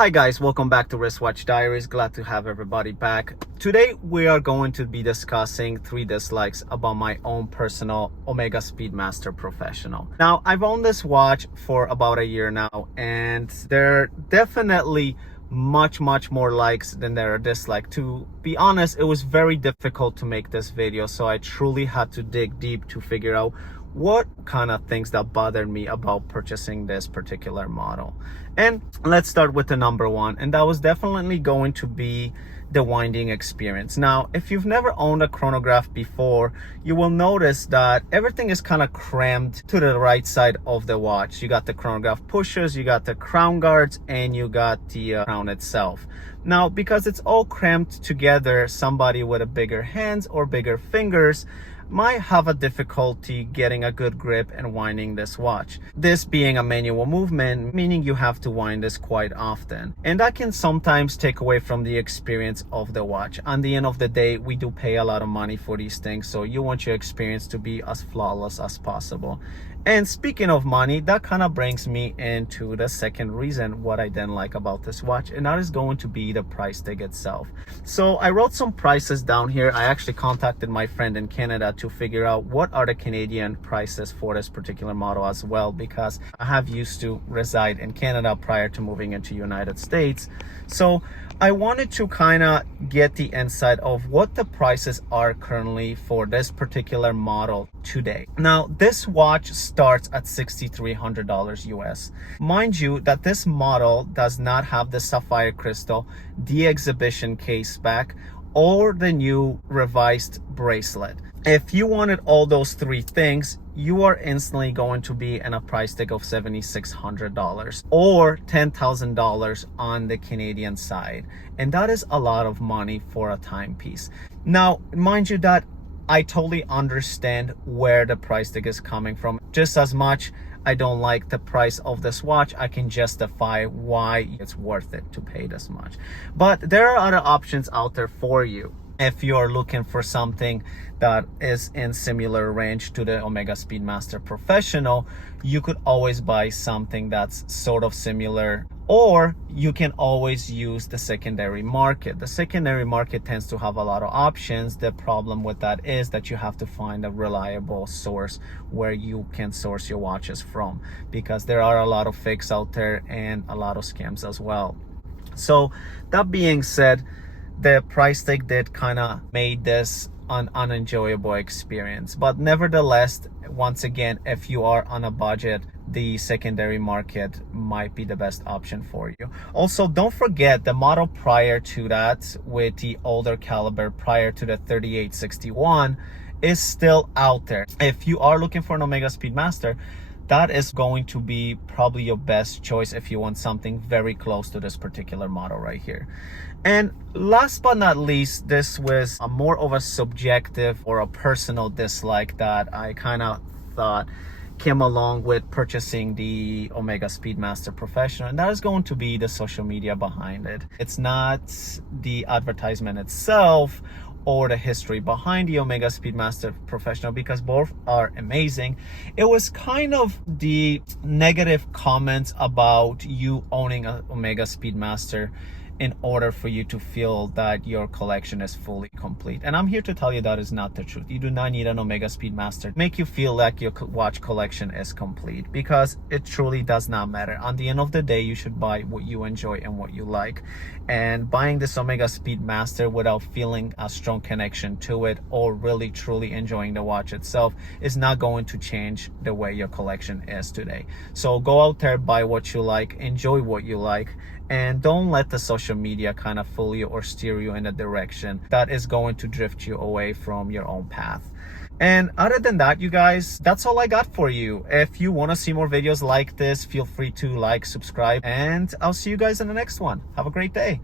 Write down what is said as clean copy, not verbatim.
Hi guys, welcome back to Wristwatch Diaries. Glad to have everybody back. Today we are going to be discussing 3 dislikes about my own personal OMEGA Speedmaster Professional. Now, I've owned this watch for about a year now, and there are definitely much more likes than there are dislikes. To be honest, it was very difficult to make this video, so I truly had to dig deep to figure out what kind of things that bothered me about purchasing this particular model. And let's start with the number one, and that was definitely going to be the winding experience. Now, if you've never owned a chronograph before, you will notice that everything is kind of crammed to the right side of the watch. You got the chronograph pushers, you got the crown guards, and you got the crown itself. Now, because it's all crammed together, somebody with a bigger hands or bigger fingers might have a difficulty getting a good grip and winding this watch. This being a manual movement, meaning you have to wind this quite often. And that can sometimes take away from the experience of the watch. At the end of the day, we do pay a lot of money for these things, so you want your experience to be as flawless as possible. And speaking of money, that kind of brings me into the second reason what I didn't like about this watch, and that is going to be the price tag itself. So I wrote some prices down here. I actually contacted my friend in Canada to figure out what are the Canadian prices for this particular model as well, because I have used to reside in Canada prior to moving into United States. So I wanted to kind of get the insight of what the prices are currently for this particular model today. Now, this watch starts at $6,300 US. Mind you that this model does not have the sapphire crystal, the exhibition case back, or the new revised bracelet. If you wanted all those 3 things, you are instantly going to be in a price tag of $7,600 or $10,000 on the Canadian side. And that is a lot of money for a timepiece. Now, mind you that I totally understand where the price tag is coming from. Just as much I don't like the price of this watch, I can justify why it's worth it to pay this much. But there are other options out there for you. If you're looking for something that is in similar range to the OMEGA Speedmaster Professional, you could always buy something that's sort of similar, or you can always use the secondary market. The secondary market tends to have a lot of options. The problem with that is that you have to find a reliable source where you can source your watches from, because there are a lot of fakes out there and a lot of scams as well. So that being said, the price tag did kind of made this an unenjoyable experience. But nevertheless, once again, if you are on a budget, the secondary market might be the best option for you. Also, don't forget the model prior to that with the older caliber prior to the 3861 is still out there. If you are looking for an OMEGA Speedmaster, that is going to be probably your best choice if you want something very close to this particular model right here. And last but not least, this was a more of a subjective or a personal dislike that I kind of thought came along with purchasing the OMEGA Speedmaster Professional, and that is going to be the social media behind it. It's not the advertisement itself or the history behind the OMEGA Speedmaster Professional, because both are amazing. It was kind of the negative comments about you owning an OMEGA Speedmaster in order for you to feel that your collection is fully complete. And I'm here to tell you that is not the truth. You do not need an OMEGA Speedmaster to make you feel like your watch collection is complete, because it truly does not matter. On the end of the day, you should buy what you enjoy and what you like. And buying this OMEGA Speedmaster without feeling a strong connection to it or really truly enjoying the watch itself is not going to change the way your collection is today. So go out there, buy what you like, enjoy what you like, and don't let the social media kind of fool you or steer you in a direction that is going to drift you away from your own path. And other than that, you guys, that's all I got for you. If you want to see more videos like this, feel free to like, subscribe, and I'll see you guys in the next one. Have a great day.